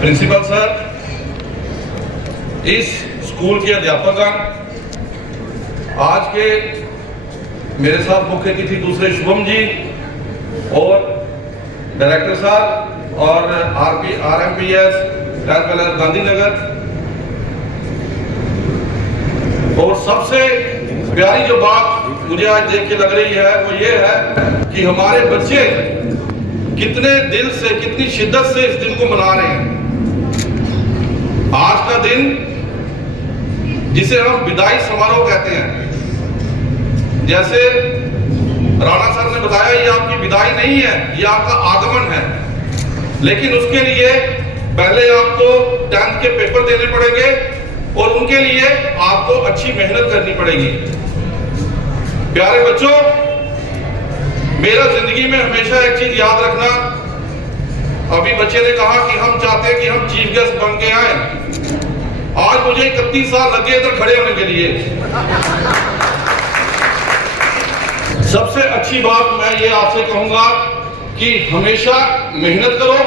Principal sir, इस school के अध्यापकगण, आज के मेरे साथ मुख्य अतिथि दूसरे शुभम जी और डायरेक्टर साहब और RMPS गांधीनगर, और सबसे प्यारी जो बात मुझे आज देख के लग रही है वो ये है कि हमारे बच्चे कितने दिल से, कितनी शिद्दत से इस दिन को मना रहे हैं। आज का दिन जिसे हम विदाई समारोह कहते हैं, जैसे राणा सर ने बताया, ये आपकी विदाई नहीं है, ये आपका आगमन है। लेकिन उसके लिए पहले आपको 10th के पेपर देने पड़ेंगे और उनके लिए आपको अच्छी मेहनत करनी पड़ेगी। प्यारे बच्चों, मेरा जिंदगी में हमेशा एक चीज याद रखना, अभी बच्चे ने कहा कि हम चाहते हैं कि हम चीफ गेस्ट बन के आए। आज मुझे 31 साल लगे इधर खड़े होने के लिए। सबसे अच्छी बात मैं ये आपसे कहूंगा कि हमेशा मेहनत करो,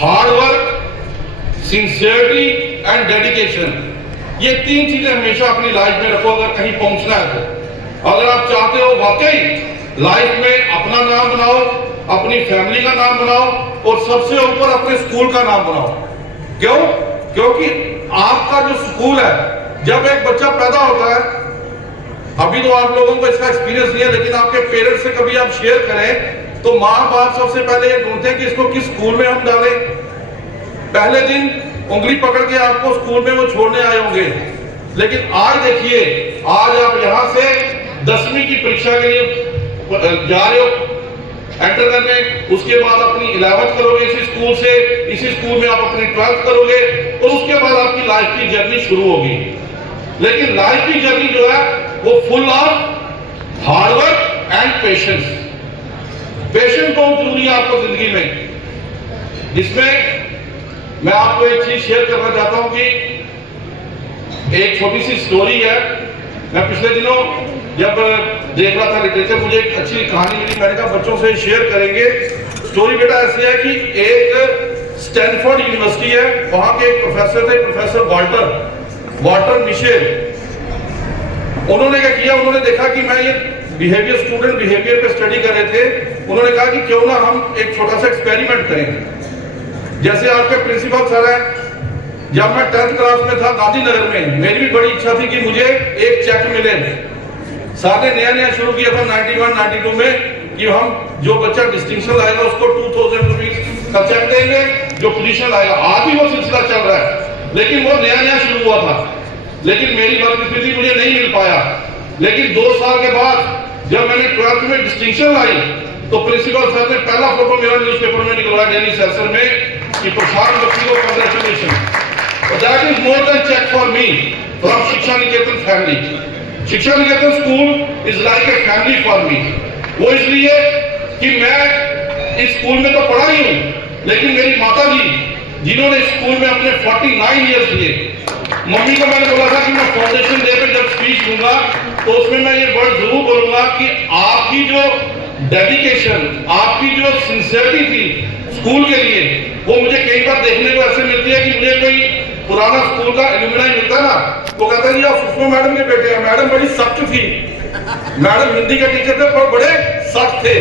hard work, sincerity and dedication, ये 3 चीजें हमेशा अपनी लाइफ में रखो अगर कहीं पहुंचना है तो। अगर आप चाहते हो वाकई लाइफ में अपना नाम बनाओ, अपनी फैमिली का नाम बनाओ और सबसे ऊपर अपने स्कूल का नाम बनाओ। क्यों? क्योंकि आपका जो स्कूल है, जब एक बच्चा पैदा होता है, अभी तो आप लोगों को इसका एक्सपीरियंस नहीं है, लेकिन आपके पेरेंट्स से कभी आप शेयर करें तो माँ बाप सबसे पहले ये ढूंढते हैं कि इसको किस स्कूल में हम डालें। पहले दिन उंगली पकड़ के आपको स्कूल में वो छोड़ने आए होंगे, लेकिन आज देखिए, आज आप यहां से 10वीं की परीक्षा के लिए जा रहे हो एंटर करने, उसके बाद अपनी 11th करोगे इसी स्कूल से, इसी स्कूल में आप अपनी 12th करोगे और उसके बाद आपकी लाइफ की जर्नी शुरू होगी। लेकिन लाइफ की जर्नी जो है वो full of hard work and patience. Patience बहुत जरूरी है आपको जिंदगी में, जिसमें मैं आपको एक चीज शेयर करना चाहता हूं कि एक छोटी सी स्टोरी है। मैं पिछले दिनों जब देख रहा था लिटरेचर, मुझे एक अच्छी कहानी मिली, मैंने कहा बच्चों से शेयर करेंगे। स्टोरी बेटा ऐसी है कि एक स्टैनफोर्ड यूनिवर्सिटी है, वहां के एक प्रोफेसर थे, प्रोफेसर वाल्टर मिशेल। उन्होंने क्या किया, उन्होंने देखा कि मैं ये स्टूडेंट बिहेवियर पे स्टडी कर रहे थे। उन्होंने कहा कि क्यों ना हम एक छोटा सा एक्सपेरिमेंट करें। जैसे आपके प्रिंसिपल सर है, जब मैं 10th क्लास में था गांधीनगर में, मेरी भी बड़ी इच्छा थी कि मुझे एक चेक मिले। सर ने नया शुरू किया था 91-92 में कि हम जो बच्चा डिस्टिंक्शन लाएगा उसको 2000 रुपीज का चेक देंगे, जो पोजीशन लाएगा। आज भी वो सिलसिला चल रहा है, लेकिन वो नया शुरू हुआ था। लेकिन मेरी बदकिस्मती, मुझे नहीं मिल पाया। लेकिन 2 साल के बाद जब मैंने 12th में डिस्टिंक्शन लाई तो प्रिंसिपल सर ने पहला फोटो मेरा न्यूज़पेपर में निकलवाया, डेली सेशन में, कि प्रशांत बच्ची को congratulation. That is more than check for me from Shiksha Niketan family. Shiksha Niketan school is like a family for me. वो इसलिए कि मैं इस स्कूल में तो पढ़ा ही हूं, लेकिन मेरी माता जी जिन्होंने स्कूल में अपने 49 ईयर्स दिए, मम्मी को मैंने बोला था कि मैं फाउंडेशन डे पे जब स्पीच दूंगा तो उसमें मैं ये वर्ड जरूर बोलूंगा कि आपकी जो डेडिकेशन, आपकी जो सिंसियरिटी थी स्कूल के लिए, वो मुझे कई बार देखने को ऐसे मिलती है कि मुझे कोई पुराना स्कूल का एल्यूमिनाई मिलता ना, वो कहता है जी आप सुषमा मैडम के बेटे हैं। मैडम बड़ी सख्त थी, मैडम हिंदी के टीचर थे पर बड़े सख्त थे।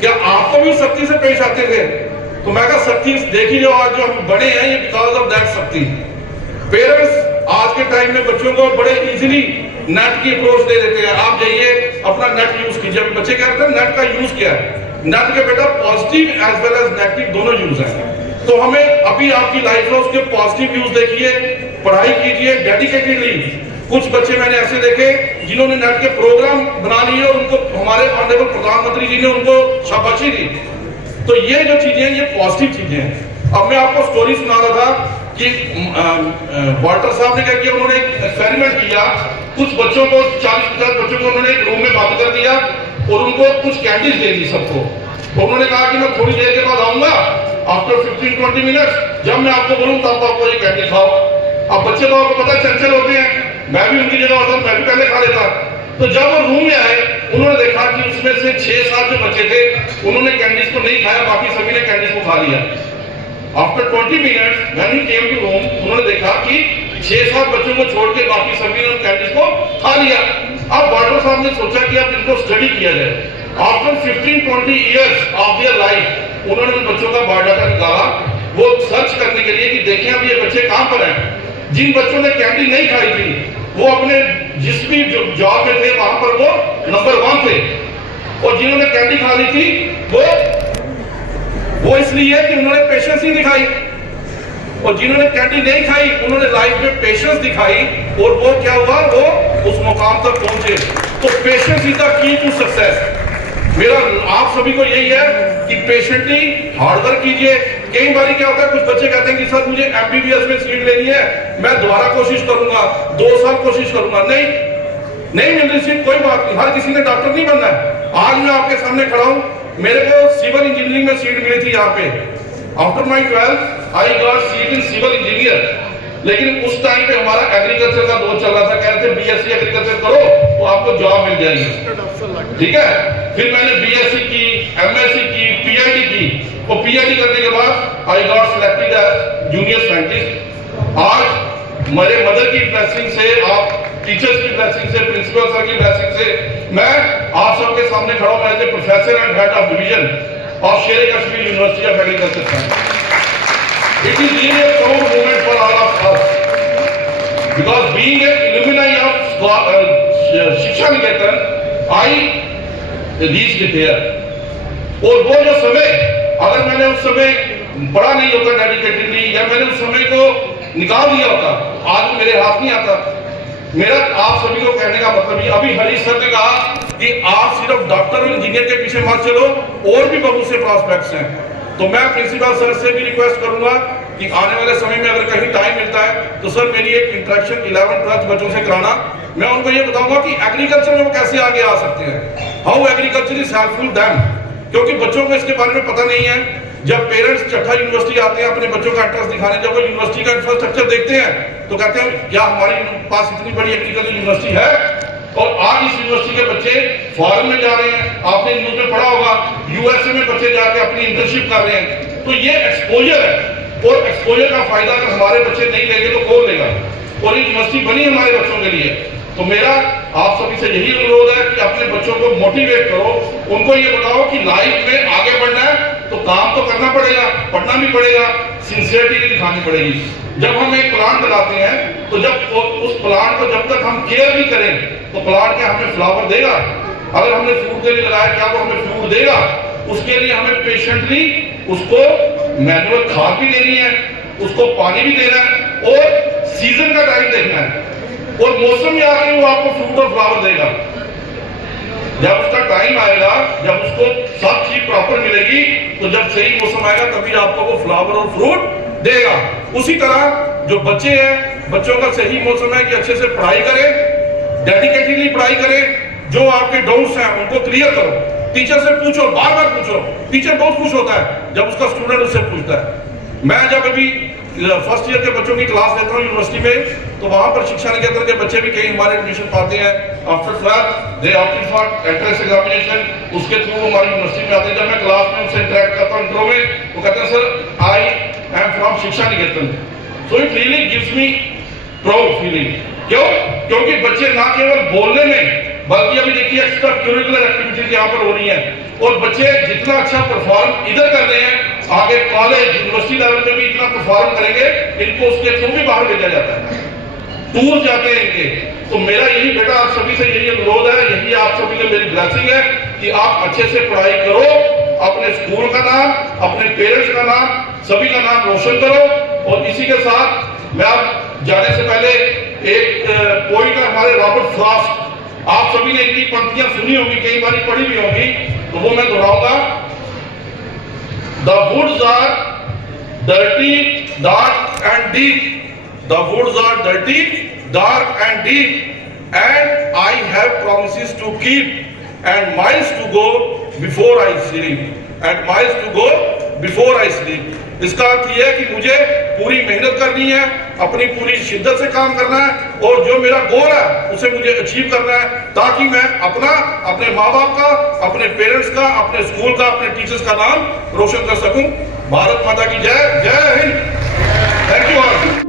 क्या आपको भी सख्ती से पेश आते थे? तो मैं कहा सख्ती देख ही लो, आज जो हम बड़े हैं ये बिकॉज ऑफ दैट सख्ती। पेरेंट्स आज के टाइम में बच्चों को बड़े इजीली नेट की अप्रोच दे देते हैं। आप जाइए अपना नेट यूज कीजिए। बच्चे कह रहे थे नेट का यूज क्या है, नेट के beta positive as well as negative दोनों यूज हैं। तो हमें अभी आपकी लाइफ में उसके पॉजिटिव यूज देखिए, पढ़ाई कीजिए डेडिकेटेडली। कुछ बच्चे मैंने ऐसे देखे जिन्होंने नेट के प्रोग्राम बना लिए और उनको हमारे ऑनरेबल प्रधानमंत्री जी ने उनको शाबाशी दी। तो ये जो चीजें हैं ये पॉजिटिव चीजें हैं। अब मैं आपको स्टोरी सुना रहा था कि वाल्टर साहब ने क्या किया, उन्होंने एक एक्सपेरिमेंट किया। कुछ बच्चों को 40-50 बच्चों को उन्होंने एक रूम में बंद कर दिया और उनको कुछ कैंडीज दे दी सबको। तो उन्होंने कहा कि मैं थोड़ी देर के बाद आऊंगा, आफ्टर 15-20 मिनट्स, जब मैं आपको बोलूं तब आपको ये कैंडी खाओ। अब बच्चे लोगों को पता चंचल होते हैं, मैं भी उनकी जगह होता, मैं भी पहले खा लेता। तो जब वो रूम में आए उन्होंने देखा कि उसमें से 6-7 जो बच्चे थे उन्होंने कैंडीज को नहीं खाया, बाकी सभी ने कैंडीज को खा लिया। After 20 minutes when he came to room, उन्होंने देखा कि 6-7 बच्चों को छोड़ के बाकी सभी ने कैंडीज को खा लिया। अब वाल्टर साहब ने सोचा कि अब इनको स्टडी किया जाए। After 15-20 years of their life उन्होंने उन बच्चों का बायोडाटा निकाला, वो सर्च करने के लिए कि देखें अब ये बच्चे कहां पर हैं। जिन बच्चों ने कैंडी नहीं खाई थी वो अपने जिस भी जॉब में थे वहां पर वो नंबर 1 थे, और जिन्होंने कैंडी खा ली थी वो इसलिए कि उन्होंने पेशेंस ही दिखाई, और जिन्होंने कैंडी नहीं खाई उन्होंने लाइफ में पेशेंस दिखाई, और वो क्या हुआ, वो उस मुकाम तक पहुंचे। तो patience is the key to success. मेरा आप सभी को यही है कि पेशेंटली हार्डवर्क कीजिए। कई बार क्या होता है, कुछ बच्चे कहते हैं कि सर मुझे एमबीबीएस में सीट लेनी है, मैं दोबारा कोशिश करूंगा, 2 साल कोशिश करूंगा। नहीं मिल रही सीट, कोई बात नहीं, हर किसी ने डॉक्टर नहीं बनना है। आज मैं आपके सामने खड़ा हूं, मेरे को सिविल इंजीनियरिंग में सीट मिली थी यहाँ पे। After my 12th I got seat in civil engineer, लेकिन उस टाइम पे हमारा एग्रीकल्चर का दौर चल रहा था। कह रहे थे बीएससी एग्रीकल्चर करो तो आपको जॉब मिल जाएगी, ठीक है। फिर मैंने बीएससी की, एमएससी की, पीएचडी की, और पीएचडी करने के बाद I got selected as junior scientist. आज मेरे मदर की ब्लेसिंग से, आप टीचर्स की ब्लेसिंग से, प्रिंसिपल सर की ब्लेसिंग से मैं आप सबके सामने खड़ा हूं as a professor and head of division of Sher Kashmir university of agriculture science. It is really a proud moment for all of us because being an alumni of Shiksha Niketan, I reached here. और वो जो समय, अगर मैंने उस समय पढ़ा नहीं होता डेडिकेटेडली, या मैंने उस समय को निकाल दिया होता, आज मेरे हाथ नहीं आता। मेरा आप सभी को कहने का मतलब ये, अभी हरीश सर ने कहा कि आप सिर्फ डॉक्टर और इंजीनियर के पीछे मत चलो, और भी बहुत से प्रॉस्पेक्ट्स हैं। तो मैं प्रिंसिपल सर से भी रिक्वेस्ट करूंगा कि आने वाले समय में अगर कहीं टाइम मिलता है तो सर मेरी एक इंटरेक्शन 11th-12th बच्चों से कराना। मैं उनको ये बताऊंगा कि एग्रीकल्चर में वो कैसे आगे आ सकते हैं, how agriculture is helpful them, क्योंकि बच्चों को इसके बारे में पता नहीं है। जब पेरेंट्स चट्टा यूनिवर्सिटी आते हैं अपने बच्चों का इंटरेस्ट दिखाने, जब वो यूनिवर्सिटी का इंफ्रास्ट्रक्चर देखते हैं तो कहते हैं क्या हमारे पास इतनी बड़ी एग्रीकल्चर यूनिवर्सिटी है। और आज इस यूनिवर्सिटी के बच्चे फॉरेन में जा रहे हैं, आपने न्यूज में पढ़ा होगा, यूएसए में बच्चे जाके अपनी इंटर्नशिप कर रहे हैं। तो ये एक्सपोजर है, और एक्सपोजर का फायदा अगर हमारे बच्चे नहीं लेंगे तो कौन लेगा, और ये यूनिवर्सिटी बनी हमारे बच्चों के लिए। तो मेरा आप सभी से यही अनुरोध है कि अपने बच्चों को मोटिवेट करो, उनको ये बताओ कि लाइफ में आगे बढ़ना है तो काम तो करना पड़ेगा, पढ़ना भी पड़ेगा, सिंसियरिटी दिखानी पड़ेगी। जब हम एक प्लांट लगाते हैं तो जब उस प्लांट को जब तक हम केयर नहीं करें तो प्लांट क्या हमें फ्लावर देगा। अगर हमने फ्रूट के लिए लगाया क्या वो हमें फ्रूट देगा। उसके लिए हमें पेशेंटली उसको मैनुअल खाद भी देनी है, उसको पानी भी देना है, और सीजन का टाइम देखना है, और मौसम में आके वो आपको फ्रूट और फ्लावर देगा। जब उसका टाइम आएगा, जब उसको सब चीज प्रॉपर मिलेगी, तो जब सही मौसम आएगा तभी आपको वो फ्लावर और फ्रूट देगा। उसी तरह जो बच्चे हैं, बच्चों का सही मौसम है कि अच्छे से पढ़ाई करें, डेडिकेटेडली पढ़ाई करें, जो आपके डाउट्स हैं उनको क्लियर करो, टीचर से पूछो, बार बार पूछो। टीचर बहुत खुश होता है जब उसका स्टूडेंट उससे पूछता है। मैं जब अभी फर्स्ट ईयर के बच्चों की क्लास लेता हूँ यूनिवर्सिटी में, तो वहां पर शिक्षा निकेतन के बच्चे भी कई हमारे एडमिशन पाते हैं। After 12th they opted for entrance examination, उसके थ्रू हमारी यूनिवर्सिटी में आते हैं। जब मैं क्लास में उनसे इंटरेक्ट करता हूँ इंट्रो में, वो कहते हैं sir I am from Shiksha Niketan. So it really gives me proud feeling. क्यों? क्योंकि बच्चे ना केवल बोलने में, बल्कि अभी देखिए एक्स्ट्रा करिकुलर एक्टिविटीज यहाँ पर हो रही है, और बच्चे जितना अच्छा परफॉर्म इधर कर रहे हैं, आगे कॉलेज यूनिवर्सिटी लेवल पे भी इतना परफॉर्म करेंगे, इनको उसके थ्रू भी बाहर भेजा जाता है, टूर जाते हैं इनके। तो मेरा यही बेटा आप सभी से यही अनुरोध है, यही आप सभी को मेरी ब्लेसिंग है कि आप अच्छे से पढ़ाई करो, अपने स्कूल का नाम, अपने पेरेंट्स का नाम, सभी का नाम रोशन करो। और इसी के साथ मैं आप जाने से पहले एक पोइट है हमारे रॉबर्ट फ्रॉस्ट, आप सभी ने इनकी पंक्तियां सुनी होगी, कई बार पढ़ी भी होगी, तो वो मैं दोहराऊंगा। The woods are dirty, dark and deep, the woods are dirty, dark and deep, and I have promises to keep and miles to go before I sleep, and miles to go before I sleep. इसका अर्थ यह है कि मुझे पूरी मेहनत करनी है, अपनी पूरी शिद्दत से काम करना है, और जो मेरा गोल है उसे मुझे अचीव करना है, ताकि मैं अपना, अपने माँ बाप का, अपने पेरेंट्स का, अपने स्कूल का, अपने टीचर्स का नाम रोशन कर सकूं। भारत माता की जय, जय हिंद। Thank you all.